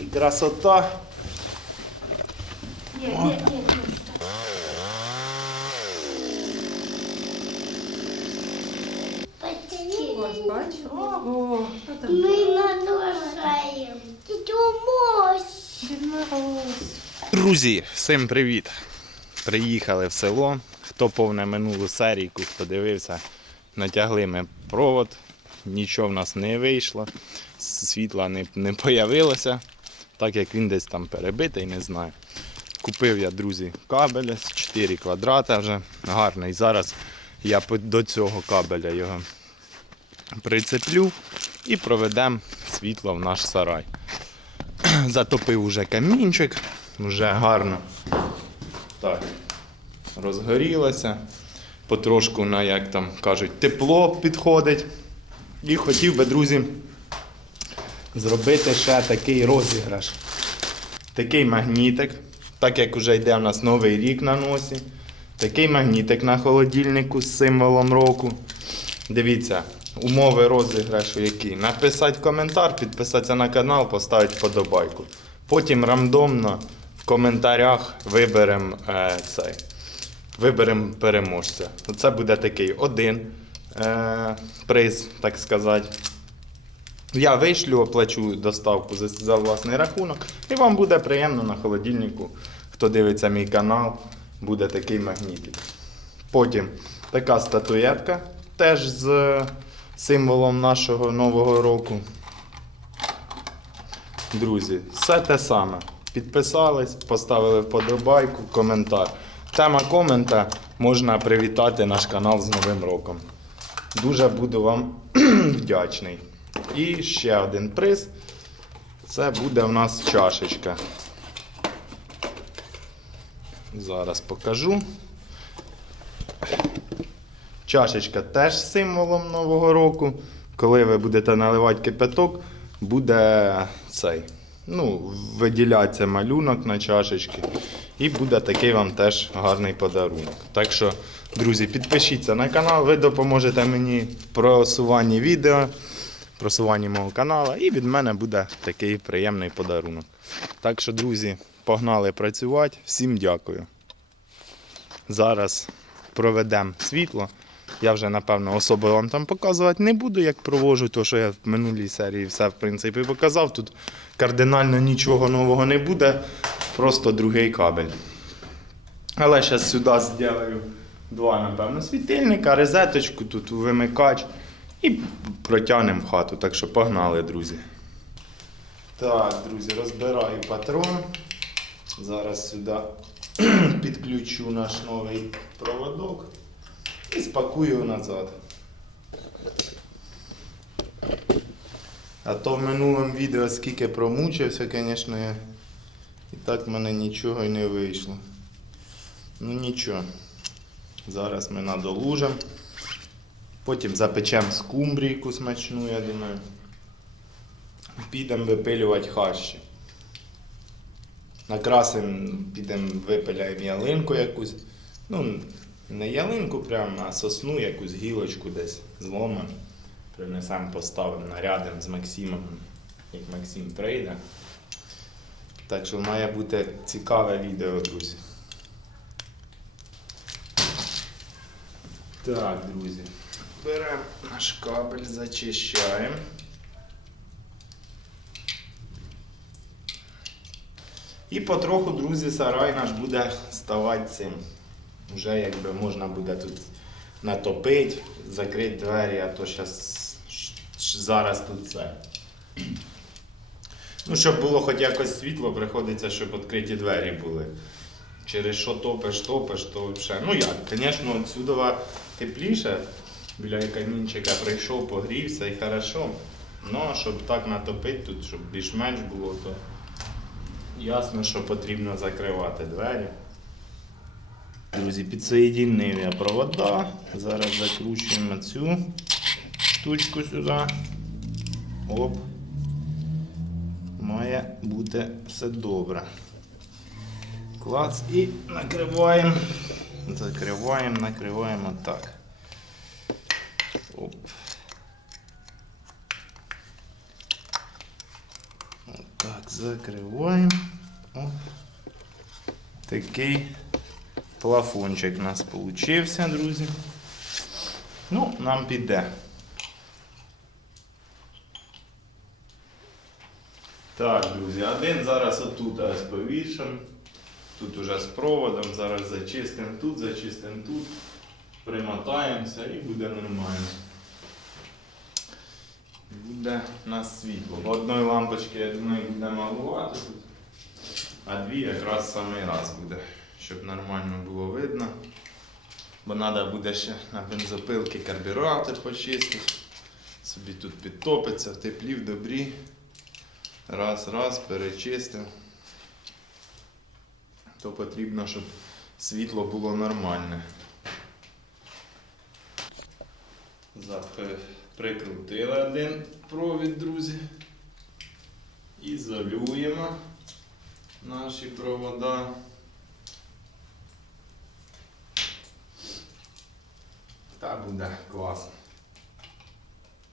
І красота. Ні, ні, ні. Ось бач. Ого. Що там? Ми надужаємо. Друзі, всім привіт! Приїхали в село. Хто повне минулу серійку, хто дивився, натягли ми провод, нічого в нас не вийшло, світла не, не появилося, так як він десь там перебитий, не знаю. Купив я, друзі, кабеля з 4 квадрата вже гарний. Зараз я до цього кабеля його прицеплю і проведемо світло в наш сарай. Затопив уже камінчик, вже гарно. Так, розгорілося. Потрошку на, як там кажуть, тепло підходить. І хотів би, друзі, зробити ще такий розіграш. Такий магнітик, так як вже йде у нас новий рік на носі. Такий магнітик на холодильнику з символом року. Дивіться, умови розіграшу які. Написати коментар, підписатися на канал, поставити вподобайку. Потім рандомно в коментарях виберемо е, цей. Виберемо переможця. Це буде такий один е, приз, так сказати. Я вишлю, оплачу доставку за, за власний рахунок, і вам буде приємно на холодильнику. Хто дивиться мій канал, буде такий магнітик. Потім така статуетка, теж з символом нашого Нового року. Друзі, все те саме. Підписались, поставили вподобайку, коментар. Тема комента можна привітати наш канал з Новим роком. Дуже буду вам вдячний. І ще один приз. Це буде в нас чашечка. Зараз покажу. Чашечка теж символом Нового року. Коли ви будете наливати кипяток, буде цей. Ну, виділятися малюнок на чашечки. І буде такий вам теж гарний подарунок. Так що, друзі, підпишіться на канал, ви допоможете мені в просуванні відео, просуванні мого каналу, і від мене буде такий приємний подарунок. Так що, друзі, погнали працювати. Всім дякую. Зараз проведемо світло. Я вже, напевно, особо вам там показувати не буду, як провожу, тому що я в минулій серії все, в принципі, показав. Тут кардинально нічого нового не буде, просто другий кабель. Але зараз сюди зроблю два, напевно, світильника, розеточку, тут вимикач і протягнемо хату. Так що погнали, друзі. Так, друзі, розбираю патрон. Зараз сюди підключу наш новий проводок і спакую назад. А то в минулому відео скільки промучився, звісно, я. І так в мене нічого і не вийшло. Ну нічого. Зараз ми надолужимо. Потім запечемо скумбрійку смачну, я думаю. Підемо випилювати хащі. Накрасимо, підемо випиляємо ялинку якусь. Ну, не ялинку прямо, а сосну, якусь гілочку десь зломимо. Принесемо, поставимо нарядом з Максимом, як Максим прийде. Так що має бути цікаве відео, друзі. Так, друзі. Беремо наш кабель, зачищаємо. І потроху, друзі, сарай наш буде ставати цим. Вже якби можна буде тут натопити, закрити двері, а то щас, зараз тут це. Ну, щоб було хоч якось світло, приходиться, щоб відкриті двері були. Через що топиш, топиш, то взагалі. Ну як, звісно, отсюдова тепліше, біля камінчика прийшов, погрівся і хорошо. Ну, а щоб так натопити тут, щоб більш-менш було, то ясно, що потрібно закривати двері. Друзі, підсоєдинив я провода. Зараз закручуємо цю штучку сюди. Оп. Має бути все добре. Клац і накриваємо. Закриваємо, накриваємо так. Оп. Так, закриваємо. Оп. Такий плафончик у нас получився, друзі. Ну, нам піде. Так, друзі, один зараз отут ось повішаємо. Тут уже з проводом, зараз зачистимо тут, зачистимо тут, примотаємося і буде нормально. Буде у нас світло. Одної лампочки, я думаю, буде малувати. А дві якраз самий раз буде, щоб нормально було видно. Бо треба буде ще на бензопилки карбюратор почистити. Собі тут підтопиться, в теплі, в добрі. Раз, раз, перечистив. То потрібно, щоб світло було нормальне. Запи- Прикрутили один провід, друзі. Ізолюємо наші провода. Та буде класно.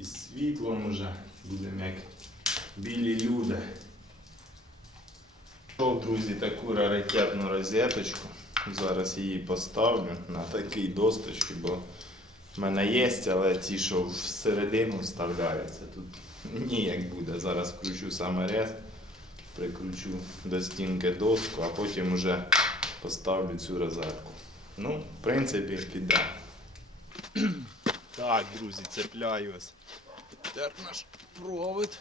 І світлом уже будемо як білі люди. Шов, друзі, таку раритетну розеточку. Зараз її поставлю на такій досточці, бо в мене є, але ті, що всередину вставляються, тут ніяк буде. Зараз включу саморез, прикручу до стінки доску, а потім вже поставлю цю розетку. Ну, в принципі, піде. Так, друзі, цепляю ось. Тепер наш провід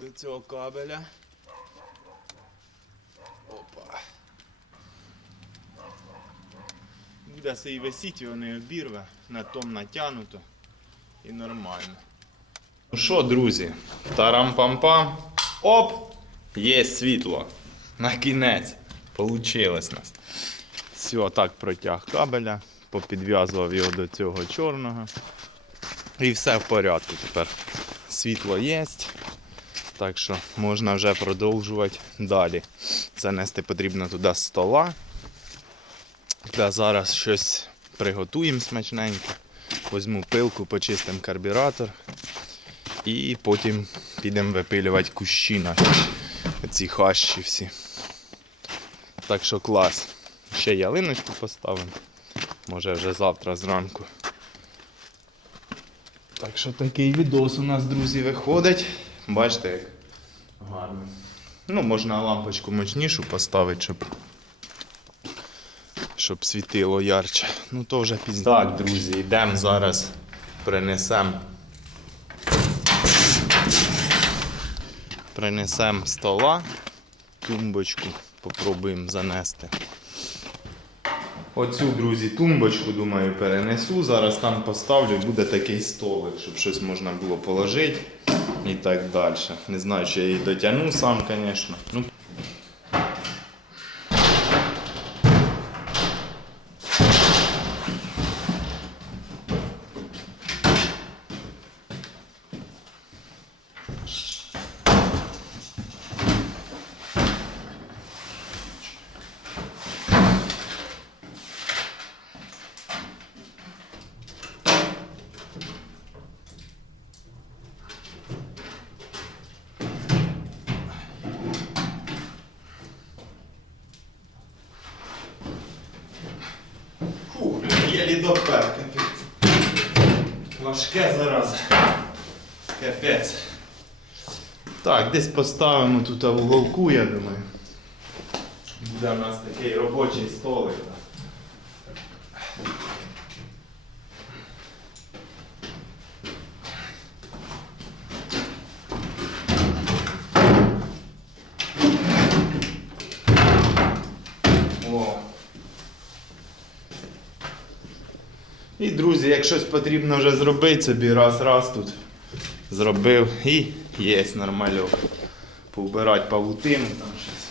до цього кабеля. Буде сей висіти, його не обірве, на том натягнуто і нормально. Ну що, друзі, тарам-пам-пам. Оп! Є світло. На кінець. Получилось нас. Все, так протяг кабеля, попідв'язував його до цього чорного. І все в порядку тепер. Світло є. Так що можна вже продовжувати далі. Занести потрібно туди стола. Та зараз щось приготуємо смачненьке. Візьму пилку, почистимо карбюратор. І потім підемо випилювати кущі наші. Ці хащі всі. Так що клас. Ще ялиночку поставимо. Може вже завтра зранку. Так що такий відос у нас, друзі, виходить. Бачите, як гарно. Ну, можна лампочку мощнішу поставити, щоб, щоб світило ярче. Ну то вже пізніше. Так, друзі, йдемо зараз, принесемо. Принесемо стола, тумбочку, попробуємо занести. Оцю, друзі, тумбочку, думаю, перенесу. Зараз там поставлю, буде такий столик, щоб щось можна було положити і так далі. Не знаю, чи я її дотягну сам, звісно. Ну, єлі допер, капець. Важке зараз. Капець. Так, десь поставимо тут в уголку, я думаю. Буде у нас такий робочий столик. О. І, друзі, як щось потрібно вже зробити, собі раз-раз тут зробив і є нормально. Повбирати павутину там щось.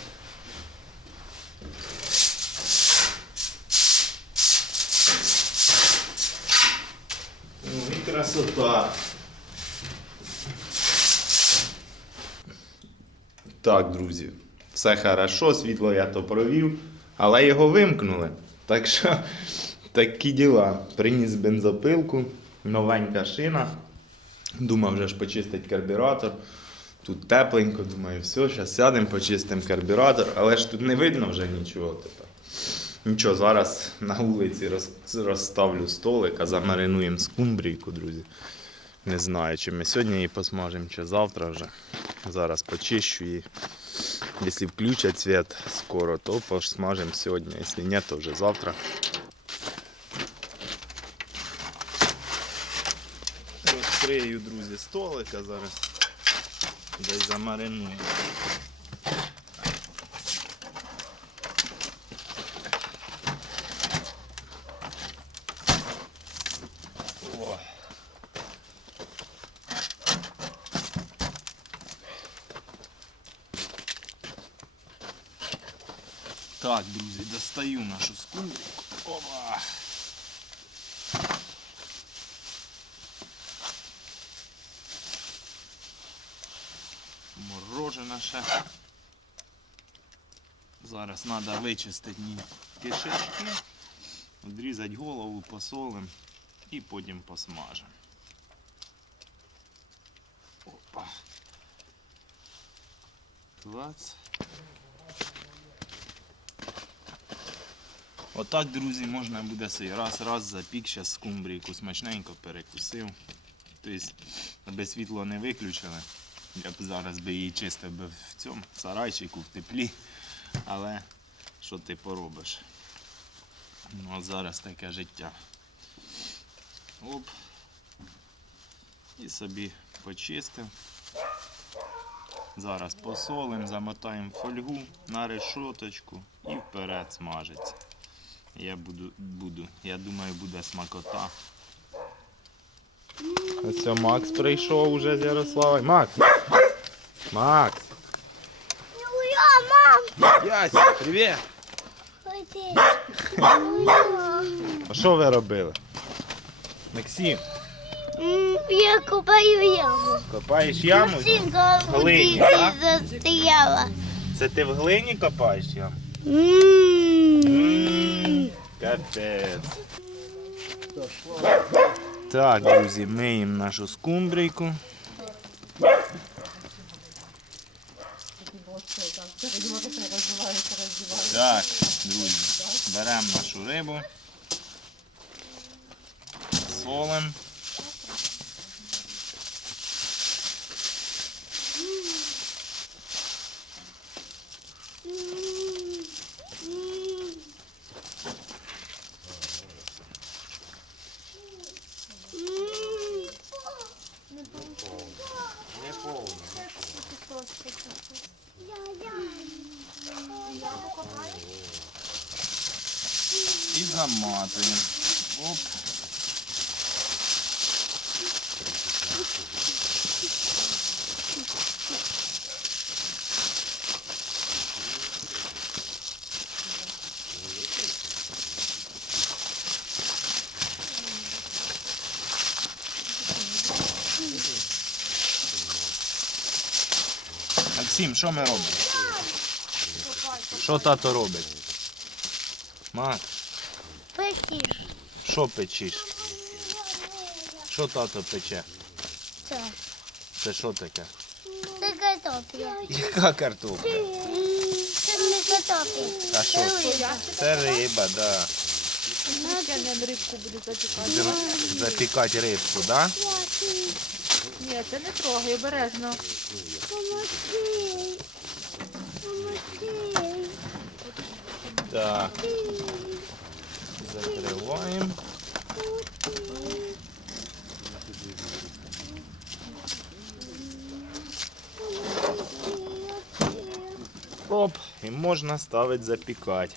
Ну і красота. Так, друзі, все хорошо, світло я то провів, але його вимкнули. Так що такі діла. Приніс бензопилку, новенька шина. Думав вже ж почистити карбюратор. Тут тепленько, думаю, все, зараз сядемо, почистимо карбюратор, але ж тут не видно вже нічого тепер. Нічого, зараз на вулиці роз, розставлю столик, а замаринуємо скумбрійку, друзі. Не знаю, чи ми сьогодні її посмажемо, чи завтра вже. Зараз почищу її. Якщо включать світ скоро, то посмажемо сьогодні. Якщо ні, то вже завтра. Розкрию, друзі, столика зараз. Десь замариную. О. Так, друзі, достаю нашу скумбрійку. Опа! Морожена. Зараз треба вичистити кишечки, відрізати голову, посолим і потім посмажемо. Опа. Клац. Отак, друзі, можна буде цей раз, раз запік, зараз скумбрійку смачненько перекусив. Тобто, аби світло не виключили. Я б зараз би її чистив би в цьому сарайчику, в теплі. Але що ти поробиш? Ну, от зараз таке життя. Оп. І собі почистив. Зараз посолимо, замотаємо фольгу на решоточку і вперед смажиться. Я буду, буду. Я думаю, буде смакота. Ось Макс прийшов уже з Ярославою. Макс! Макс! Ну я, мам. Ясь, привіт! А що ви робили? Максим, Я купаю яму. копаєш яму? Машинка в Глині, воді а? застояла. Це ти в глині копаєш яму? М. Капець. Так, друзі, миємо нашу скумбрійку. Так, друзі, беремо нашу рибу. Солим. Не І заматуємо. Оп. Максим, що ми робимо? Що тато робить? Мак, Пишіть. що печиш? Що тато пече? Це. Це що таке? Це картопля. Яка картопля? Це не картопля. А що? Це риба, да. рибку буде запікати. Запікати рибку, да? Ні, це не трогай, обережно. Помоги. Помоги. Так. Закриваємо. Оп, і можна ставити запікати.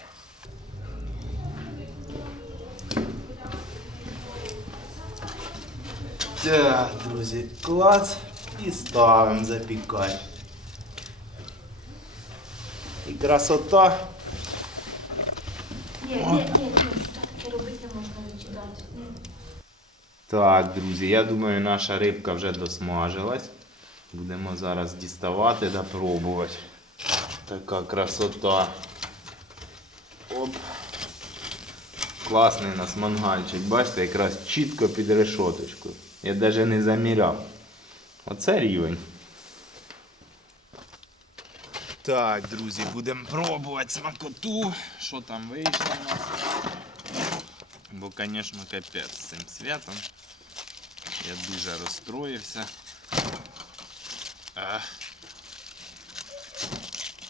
Так, друзі, клац і ставимо запікати. І красота. Ні, ні, ні, Так, друзі, я думаю, наша рибка вже досмажилась. Будемо зараз діставати та пробувати. Така красота. Оп. Класний у нас мангальчик. Бачите, якраз чітко під решоточкою. Я навіть не заміряв. Оце рівень. Так, друзі, будемо пробувати смакоту. Що там вийшло у нас? Бо, звісно, капець з цим святом. Я дуже розстроївся. Ех.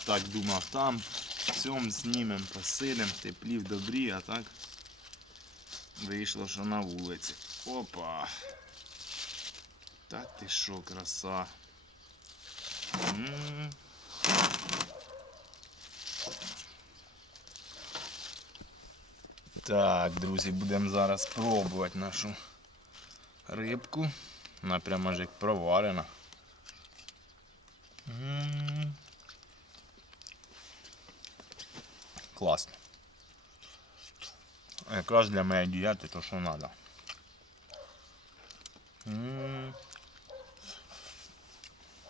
Так думав там. В цьому знімем, посидим, в теплі, в добрі, а так вийшло, що на вулиці. Опа. Та ти що, краса. М. Так, друзі, будемо зараз пробувати нашу рибку. Вона прямо аж як проварена. М. Класно. Якраз для моєї дієти то, що треба.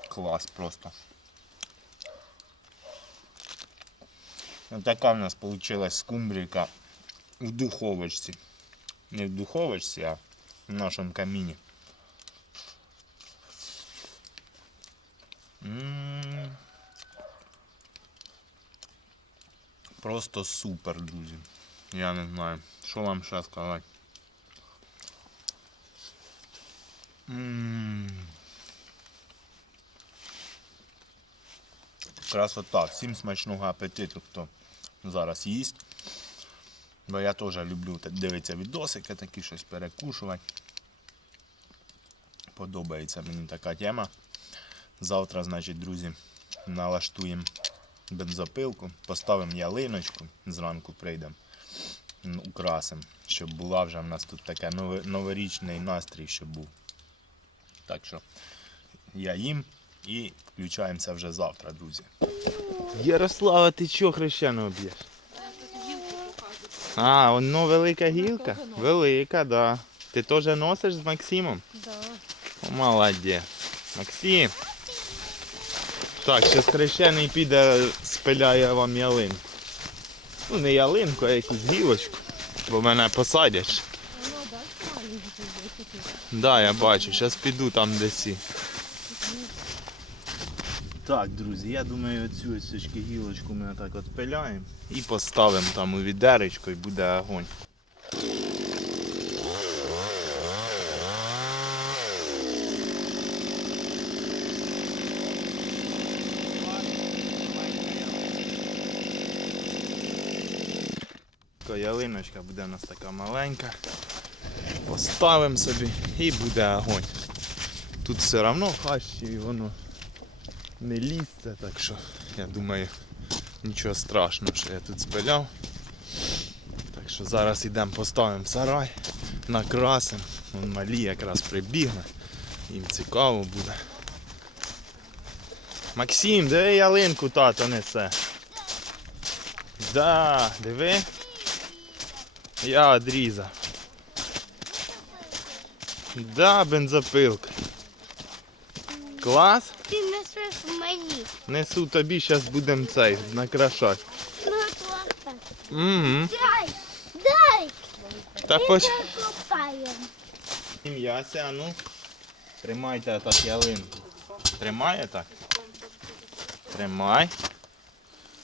Клас просто. Така в нас вийшла скумбрійка в духовочці. Не в духовочці, а в нашому каміні. М. Просто супер, друзі. Я не знаю, що вам ще сказати. М. Красота. Всім смачного апетиту, хто зараз їсть. Бо я теж люблю дивитися відосики, такі щось перекушувати. Подобається мені така тема. Завтра, значить, друзі, налаштуємо бензопилку, поставимо ялиночку, зранку прийдемо, украсимо, щоб була вже в нас тут таке новорічний настрій, щоб був. Так що я їм і включаємося вже завтра, друзі. Ярослава, ти чого хрещеного б'єш? А, воно велика гілка? Велика, да. Ти теж носиш з Максимом? Да. О, молодець. Максим. Так, зараз хрещений піде, спиляє вам ялинку. Ну, не ялинку, а якусь гілочку. Бо мене посадять. Да, я бачу. Зараз піду там де ці. Так, друзі, я думаю, оцю ось гілочку ми отак от пиляємо і поставимо там у відеречко і буде огонь. Ялиночка буде у нас така маленька. Поставимо собі і буде огонь. Тут все одно хащі і воно не лізце, так що я думаю нічого страшного, що я тут спиляв. Так що зараз йдемо поставимо сарай, накрасимо. Вон малі якраз прибігли. Їм цікаво буде. Максим, диви ялинку тато несе. Да, диви. Я відрізав. Да, бензопилка. Клас. Несу тобі, зараз будемо цей накрашати. Угу. Дай, дай. Та хоч. закопаємо. М'яся, а ну. Тримайте так ялинку. Тримає так? Тримай.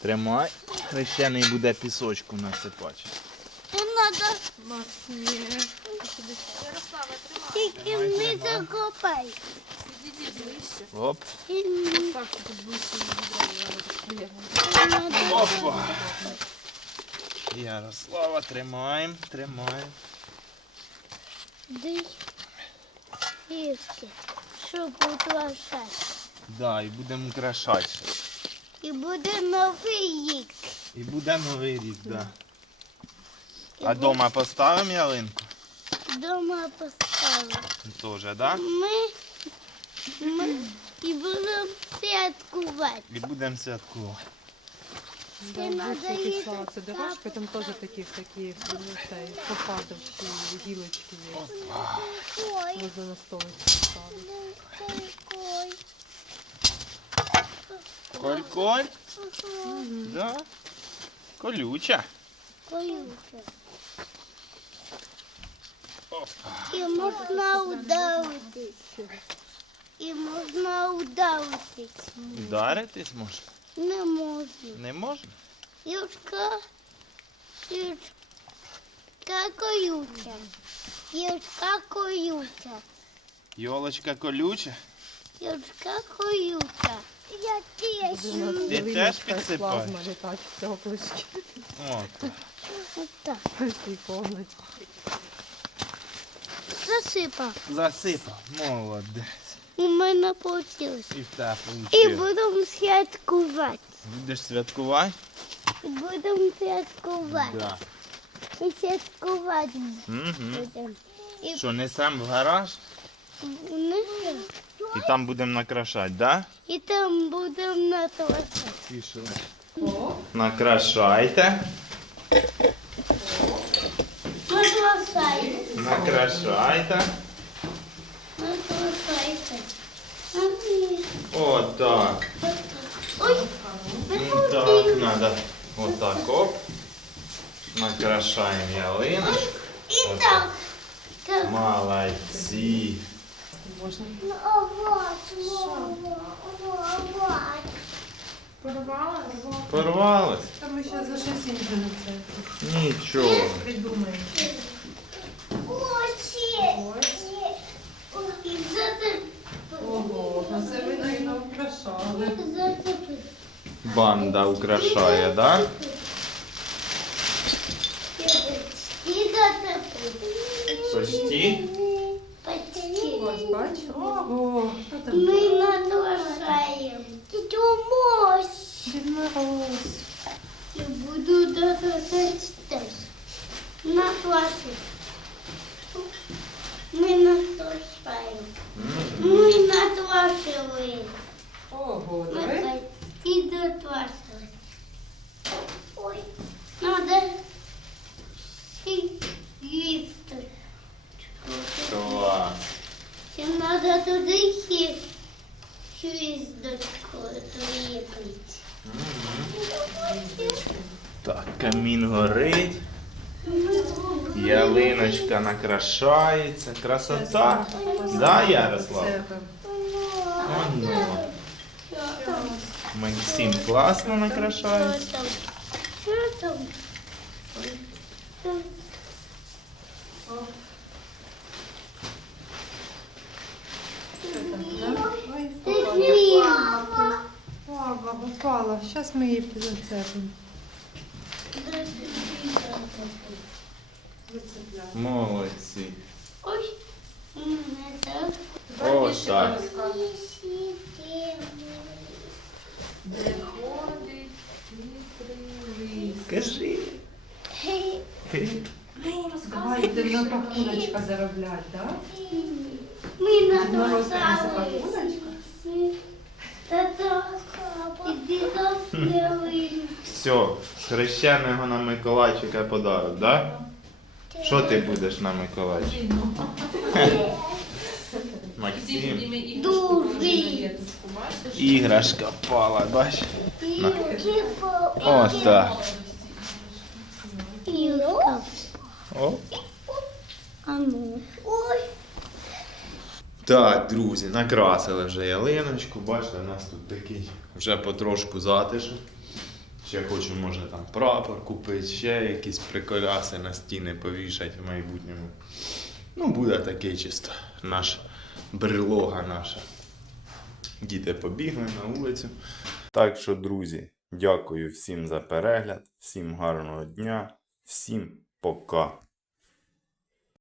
Тримай. Хрещений буде пісочку насипати. Ти надо Макс, ні. Ярослава, тримай. тільки не закопай. Ближче. Оп. І Так, тут ближче не відразу. Опа. Ярослава, тримаємо, тримаємо. Дай гірки, щоб утвашати. Да, і будемо украшати. І буде новий рік. І буде новий рік, да. А дома поставимо ялинку? Дома поставимо. Тоже, да? Ми, ми і будемо святкувати. І будемо святкувати. Да, більше пішла. Це тапочки. там теж таких такі ну, цей, попадавчі гілочки є. Можна на столик поставити. Коль-коль? Да. Колюча. Колюся. І можна удавитись. І можна удавитись. Ударитись можна? Не можу. Не можна? Юшка. Юшка колюча. Юшка колюча. Йолочка колюча. Юшка колюча. Я теж. Ти теж підсипаєш? Плазма літати з цього клички. Отак. Засипав. засипав. Молодець. У мене вийшло. І в тебе І вийшло. будемо святкувати. Будеш святкувати? Будемо святкувати. Да. І святкувати Угу. будемо. І Що, несемо в гараж? Ну, І там будемо накрашати, да? І там будемо на торті. Пішли. Накрашайте. Накрашайте. Отак. Ой, Ну так, надо. Отак, оп. Накрашаємо ялиночку. і так. Так. Молодці. можна. Ну, овач, мама, овач. Порвала? Порвалось? Та ми за щось інше на це Нічого. придумаємо. Очі. Ого, на це ви навіть украшали. Банда украшає, зацепи. Почти. Почти. Ось бач. Ого, що там? Ми. Дід Мороз. Я буду додавать теж. На класі. Ми наглашаємо. Ми наглашили. Ого, Ми диви. почти дотлашили. Ой, надо їсти. Клас. Ще надо туди ще звіздочку ліпити. Так, камін горить. Ялиночка накрашається. Красота. Да, Ярослав? Оно. Максим класно накрашається. Що там? Там Ой, Ти попала. мама. Лава попала. Зараз ми її зацепимо. Молодці. Ой, не так. О, так. Де ходить хитрий лис. Кажи. Давай йдемо на пакуночка заробляти, так? Ми на Дід Мороз принесе пакуночка. Іди до. Все, з хрещеного на Миколайчика подарок, да? Що ти будеш на Миколайчика? Максим. Дуже. Іграшка впала, бач? По- Ось так. Ілка. О. А ну. Ой. Так, друзі, накрасили вже ялиночку. Бачите, у нас тут такий вже потрошку затишок. Ще хочу, може, там прапор купити, ще якісь приколяси на стіни повішати в майбутньому. Ну, буде таке чисто наш брелога наша. Діти побігли на вулицю. Так що, друзі, дякую всім за перегляд, всім гарного дня, всім пока.